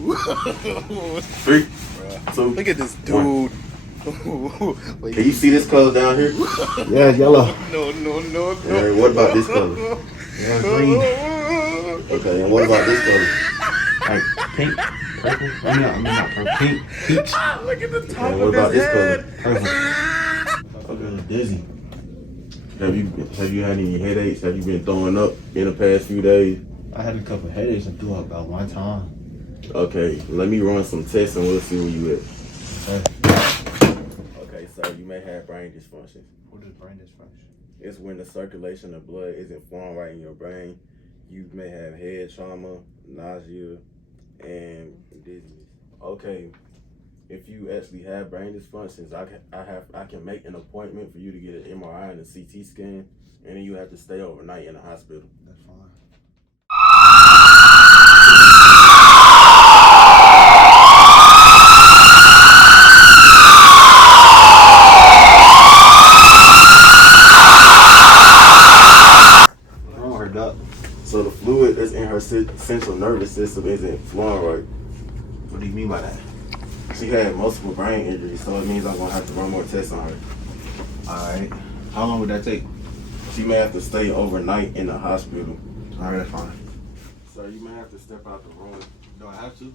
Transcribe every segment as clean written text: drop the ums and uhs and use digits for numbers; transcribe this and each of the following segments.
3, 2. Look at this dude. Wait, can you see this color down here? Yeah, yellow. No. And what about this color? Yeah, green. Okay, and what about this color? Like pink, purple. I mean not purple. Pink, peach. Look at the top And what of about his this head. color? Purple. I'm feeling dizzy. Have you had any headaches? Have you been throwing up in the past few days? I had a couple headaches and threw up about one time. Okay, let me run some tests and we'll see where you at. Okay, so you may have brain dysfunction. What is brain dysfunction? It's when the circulation of blood isn't flowing right in your brain. You may have head trauma, nausea, and dizziness. Okay, if you actually have brain dysfunctions, I can make an appointment for you to get an MRI and a CT scan, and then you have to stay overnight in the hospital. That's fine. So the fluid that's in her central nervous system isn't flowing right. What do you mean by that? She had multiple brain injuries, so it means I'm gonna have to run more tests on her. Alright. How long would that take? She may have to stay overnight in the hospital. Alright, that's fine. So you may have to step out the room. Do I have to?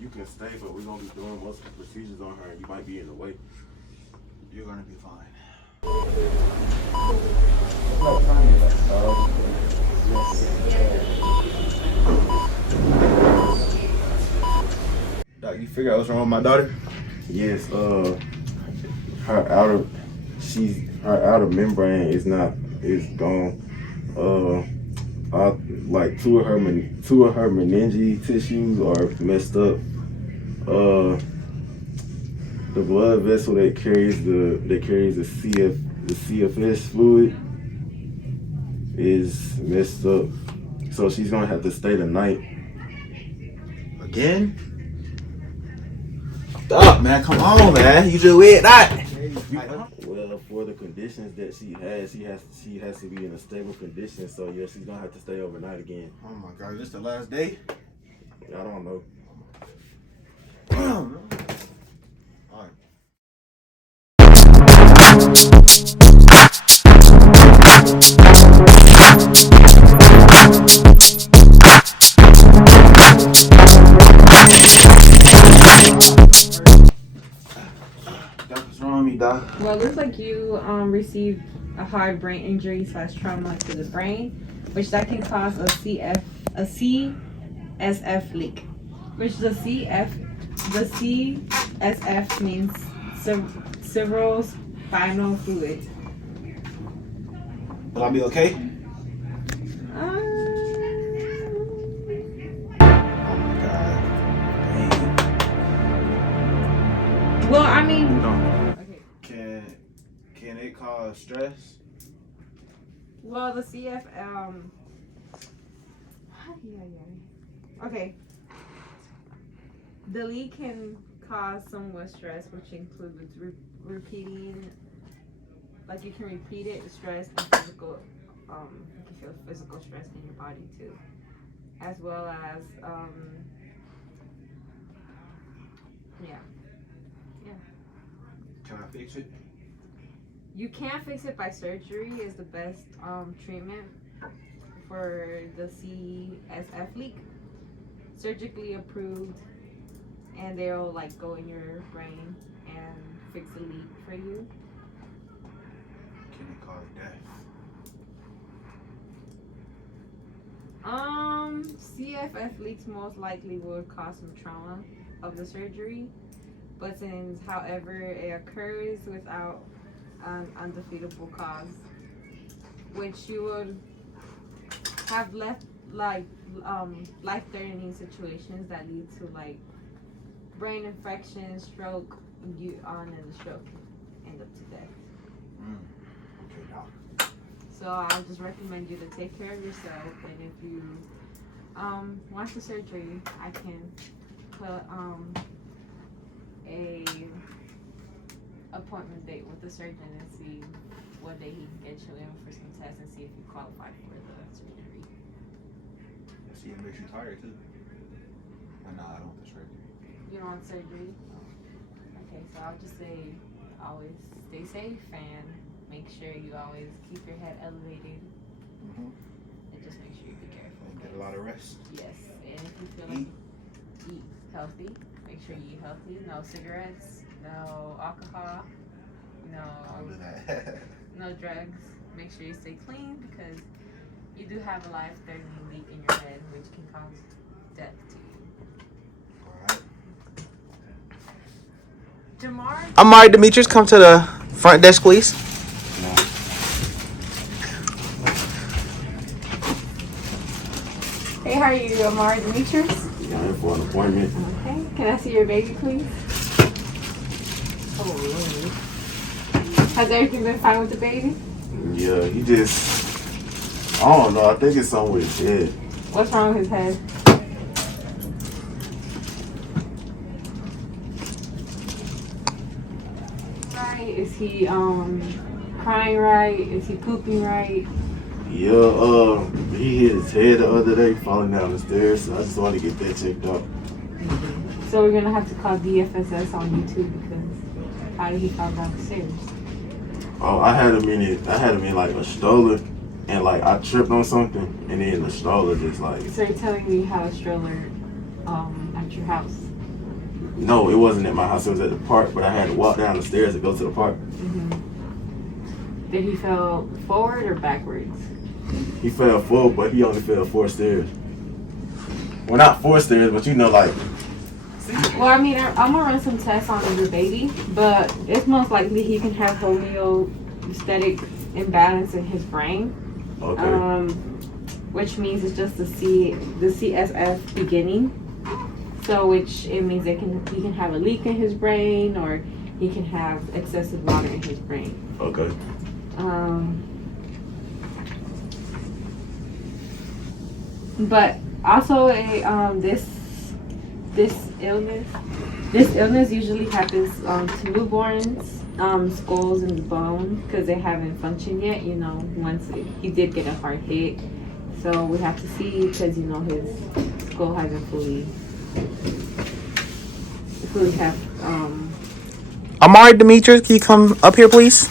You can stay, but we're gonna be doing multiple procedures on her and you might be in the way. You're gonna be fine. Doc, you figure out what's wrong with my daughter? Yes, her outer membrane is gone. Like two of her meninge tissues are messed up. The blood vessel that carries the CFS fluid is messed up. So she's gonna have to stay the night. Again? Stop, man. Come on, man. You just weird that. Well, for the conditions that she has to be in a stable condition. So yeah, she's gonna have to stay overnight again. Oh my God, this the last day? I don't know. Damn. All right. What's wrong with me, Doc? Well, it looks like you received a hard brain injury / trauma to the brain, which that can cause a CSF leak. Which the CSF means cerebral spinal fluid. Will I be okay? Uh, Oh my God. Dang. well, I mean, No. okay. Can it cause stress? Well, the okay. The leak can cause somewhat stress, which includes repeating. Like you can repeat it, stress and physical. You can feel physical stress in your body too, as well as yeah. Can I fix it? You can't fix it by surgery. Is the best treatment for the CSF leak. Surgically approved, and they'll like go in your brain and fix the leak for you. Can it cause death? CFF leaks most likely will cause some trauma of the surgery, but since however it occurs without an undefeatable cause, which you would have left like life-threatening situations that lead to like brain infection, stroke, and the stroke end up to death. Okay, Doc. So I'll just recommend you to take care of yourself, and if you want the surgery, I can put a appointment date with the surgeon and see what day he can get you in for some tests and see if you qualify for the surgery. See, it makes you tired too. But nah, I don't you want surgery. Okay, so I'll just say always stay safe and make sure you always keep your head elevated. Mhm. And just make sure you be careful. Get a lot of rest. Yes, and if you feel like eat healthy, make sure you eat healthy. No cigarettes, no alcohol, I'll do no that. no drugs. Make sure you stay clean because you do have a life-threatening leak in your head, which can cause death to you. Alright. Jamar, Amari Demetrius, come to the front desk, please. hey, how are you, Amari Demetrius? Yeah, I'm here for an appointment. Okay, can I see your baby, please? Oh, Lord. Has everything been fine with the baby? Yeah, he just, I don't know. I think it's something with his head. What's wrong with his head? Right? Is he crying right? Is he pooping right? Yeah, he hit his head the other day falling down the stairs, so I just wanted to get that checked out. So we're gonna have to call DFSS on you too because how did he fall down the stairs? Oh, I had him in like a stroller, and like I tripped on something, and then the stroller just like. So you're telling me you have a stroller at your house? No, it wasn't at my house. It was at the park, but I had to walk down the stairs to go to the park. Mm-hmm. Did he fell forward or backwards? He fell forward, but he only fell 4 stairs. Well, not 4 stairs, but like. Well, I mean, I'm gonna run some tests on your baby, but it's most likely he can have homeostatic imbalance in his brain. Okay. Which means it's just the CSF beginning. So, which it means he can have a leak in his brain, or he can have excessive water in his brain. Okay. But also this illness usually happens to newborns, skulls in the bone, because they haven't functioned yet. He did get a hard hit, so we have to see because his skull hasn't fully have. Amari Demetrius, can you come up here, please?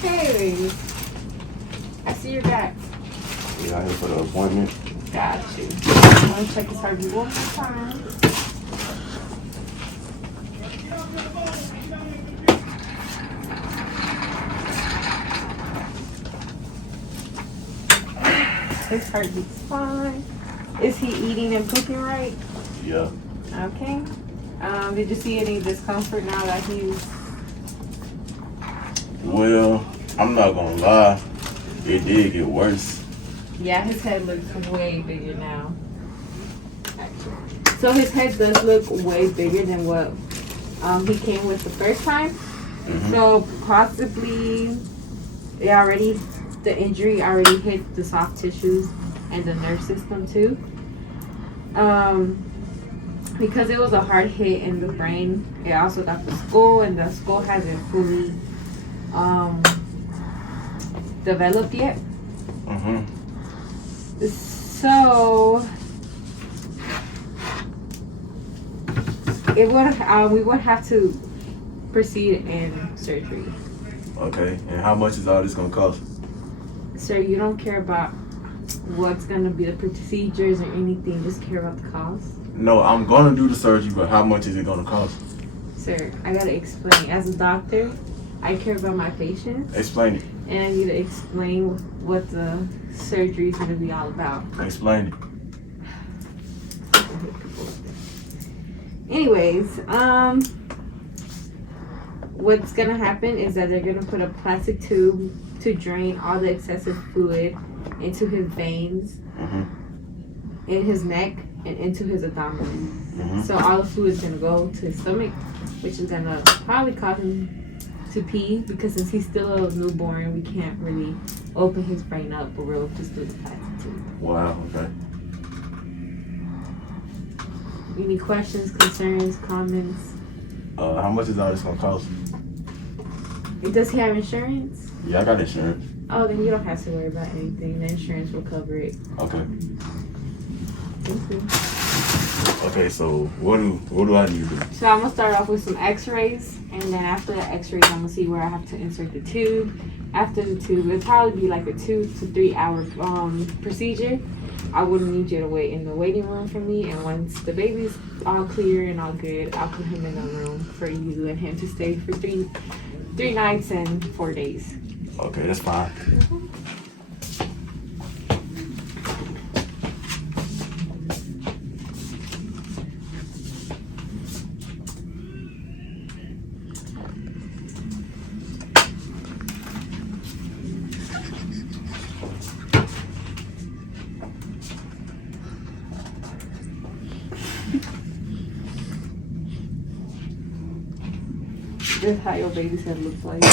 Hey, I see your back. Yeah, I'm here for the appointment. Got you. I'm gonna check his heartbeat one more time. His heartbeat's fine. Is he eating and pooping right? Yeah. Okay. Did you see any discomfort now that he's... Well, I'm not gonna lie. It did get worse. Yeah, his head looks way bigger now. So his head does look way bigger than what he came with the first time. Mm-hmm. So possibly the injury already hit the soft tissues and the nerve system too. Because it was a hard hit in the brain, it also got the skull, and the skull hasn't fully developed yet. Mm-hmm. So we would have to proceed in surgery. Okay. And how much is all this gonna cost? Sir, you don't care about what's gonna be the procedures or anything, just care about the cost. No, I'm gonna do the surgery, but how much is it gonna cost? Sir, I gotta explain. As a doctor, I care about my patients, Explain it. and I need to explain what the surgery is gonna be all about. Explain it. Anyways, what's gonna happen is that they're gonna put a plastic tube to drain all the excessive fluid into his veins, Mm-hmm. in his neck, and into his abdomen. Mm-hmm. So all the fluid is gonna go to his stomach, which is gonna probably cause him to pee, because since he's still a newborn, we can't really open his brain up, but we'll just do the plastic tube. Wow. Okay. Any questions, concerns, comments? How much is all this gonna cost? Does he have insurance? Yeah, I got insurance. Oh, then you don't have to worry about anything. The insurance will cover it. Okay. Thank you. Okay. Okay, so what do I need to do? So I'm gonna start off with some X-rays, and then after the X-rays, I'm gonna see where I have to insert the tube. After the tube, it'll probably be like a 2 to 3 hour procedure. I wouldn't need you to wait in the waiting room for me, and once the baby's all clear and all good, I'll put him in a room for you and him to stay for three nights and 4 days. Okay, that's fine. This is how your baby's head looks like.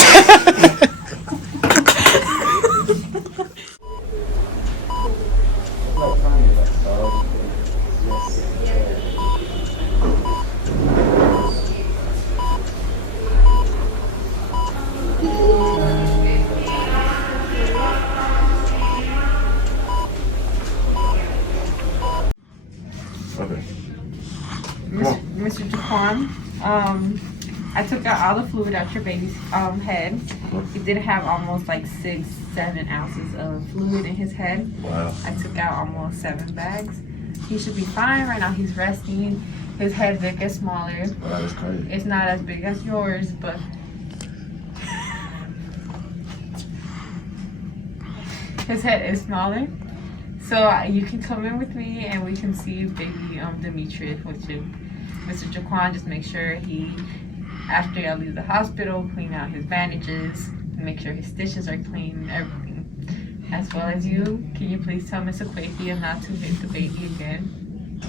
Okay. Mr. Jaquan, I took out all the fluid out your baby's head. He did have almost like 6-7 ounces of fluid in his head. Wow. I took out almost 7 bags. He should be fine right now. He's resting. His head did get smaller. Wow, that's crazy. It's not as big as yours, but his head is smaller. So you can come in with me and we can see baby Demetrius with you. Mr. Jaquan, just make sure he, after y'all leave the hospital, clean out his bandages, make sure his stitches are clean, everything. As well as you, can you please tell Miss Aquathia not to hit the baby again?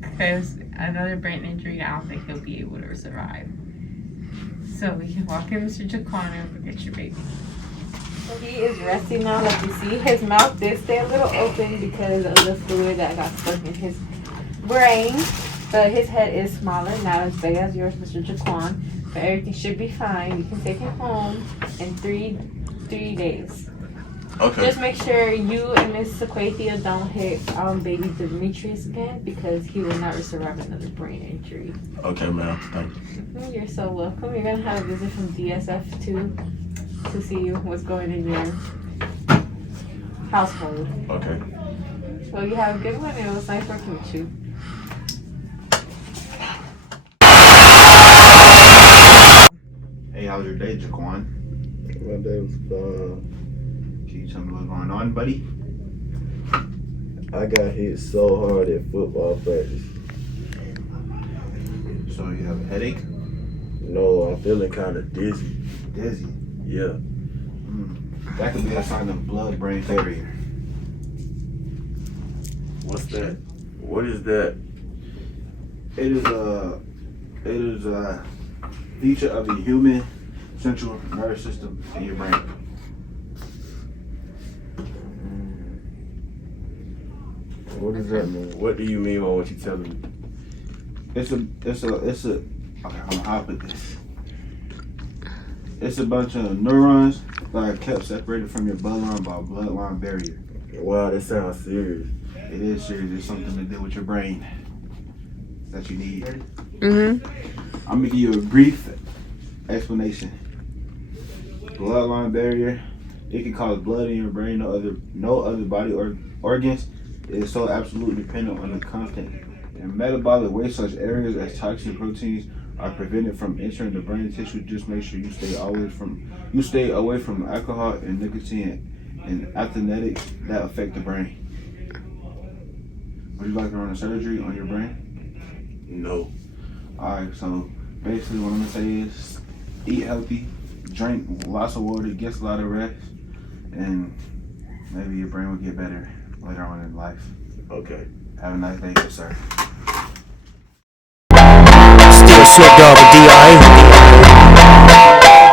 Because another brain injury, I don't think he'll be able to survive. So we can walk in Mr. Jaquan and we'll get your baby. So he is resting now, like you see. His mouth did stay a little open because of the fluid that got stuck in his brain. But his head is smaller, not as big as yours, Mr. Jaquan. But everything should be fine. You can take him home in three days. Okay. Just make sure you and Miss Sequathia don't hit baby Demetrius again because he will never survive another brain injury. Okay, ma'am. Thank you. You're so welcome. You're gonna have a visit from DSF too to see what's going in your household. Okay. So you have a good one. It was nice working with you. Hey, how's your day, Jaquan? My day was fun. Can you tell me what's going on, buddy? I got hit so hard at football practice. So you have a headache? No, I'm feeling kind of dizzy. Dizzy? Yeah. That could be a sign of blood-brain barrier. What's that? What is that? It is a feature of the human central nervous system in your brain. What does that mean? What do you mean by what you're telling me? It's a okay, how I put this. It's a bunch of neurons that are kept separated from your bloodline by a bloodline barrier. Wow, that sounds serious. It is serious. It's something to do with your brain that you need. Mm-hmm. I'm gonna give you a brief explanation. Bloodline barrier, it can cause blood in your brain. No other body organs. It is so absolutely dependent on the constant and metabolic waste. Such areas as toxic proteins are prevented from entering the brain tissue. Just make sure you stay away from alcohol and nicotine and athenetics that affect the brain. Would you like to run a surgery on your brain? No. Alright, so basically what I'm gonna say is eat healthy, drink lots of water, get a lot of rest, and maybe your brain will get better later on in life. Okay. Have a nice day, good sir. Still Snoop Dogg with D.I.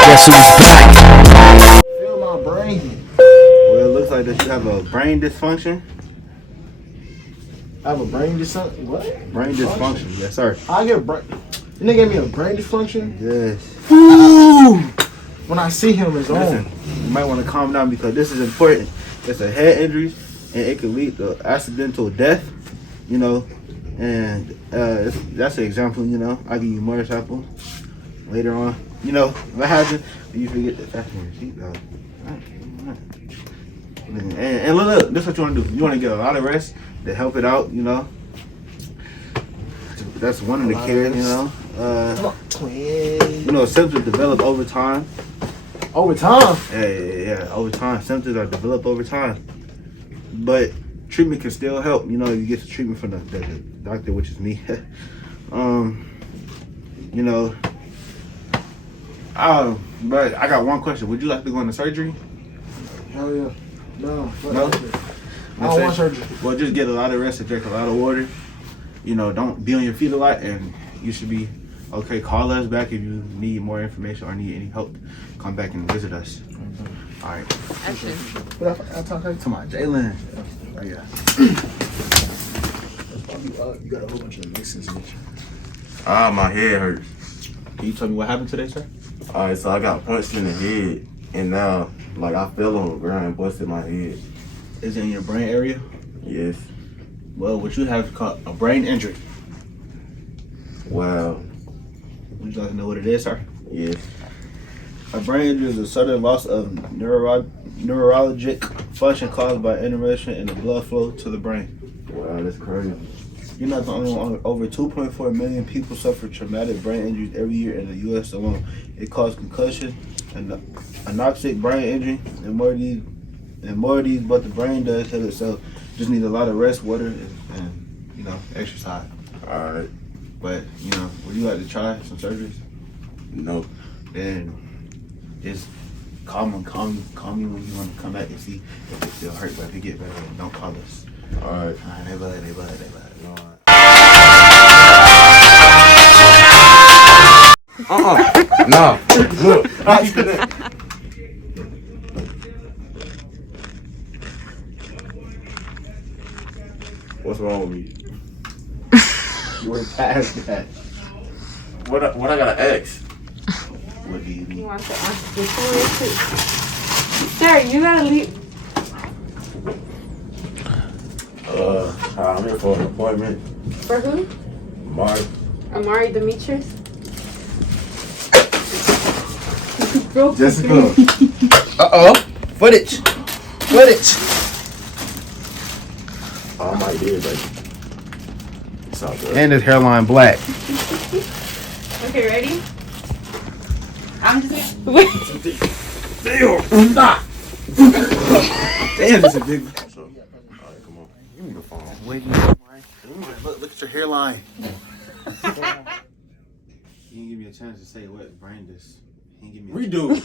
Guess who's back? Feel my brain. Well, it looks like that you have a brain dysfunction. I have a brain dysfunction. What? Brain dysfunction, yes sir. I get brain. You nigga gave me a brain dysfunction. Yes. Ooh. When I see him, it's Listen, on. you might want to calm down because this is important. It's a head injury and it can lead to accidental death. You know, And that's an example, you know. I give you more example later on. You know, what happens when you forget to fasten your seatbelt. And look, this is what you want to do. You want to get a lot of rest to help it out, you know. That's one of the cares, you know. You know, symptoms develop over time. Over time. Yeah, over time. Symptoms are developed over time. But treatment can still help. You know, you get the treatment from the doctor, which is me. You know, but I got one question. Would you like to go into surgery? Hell yeah. No. No? I don't want surgery. Well, just get a lot of rest and drink a lot of water. You know, don't be on your feet a lot, and you should be okay. Call us back if you need more information or need any help. Come back and visit us. All right. Action. But I'll talk to you. Come on, Jalen. Oh, yeah. You got a whole bunch of mixes in it. Ah, my head hurts. Can you tell me what happened today, sir? Alright, so I got punched in the head, and now, like, I fell on the ground and busted my head. Is it in your brain area? Yes. Well, what you have is called a brain injury. Wow. Would you like to know what it is, sir? Yes. A brain injury is a sudden loss of neurologic function caused by interruption in the blood flow to the brain. Wow, that's crazy. You're not the only one. Over 2.4 million people suffer traumatic brain injuries every year in the U.S. alone. It causes concussion, anoxic brain injury, and more of these. But the brain does heal itself. Just need a lot of rest, water, and you know, exercise. Alright. But you know, would you like to try some surgeries? No. Then just call me when you want to come back and see if it still hurt. But if it get better, then don't call us. Alright. Alright, they bud. No. Look. What's wrong with me? We're past that. What I gotta ask? What do you You mean? want to answer the too. Sir, you gotta leave. I'm here for an appointment. For who? Mark. Amari Demetrius? Broke Jessica. Uh-oh. Footage. Oh, I might be, baby. It's all good. And his hairline black. Okay, ready? I'm just Damn, Damn, it's a big. Alright, come on. Give me the phone. Wait, look at your hairline. He didn't give me a chance to say what brain this. He didn't give me. Redo.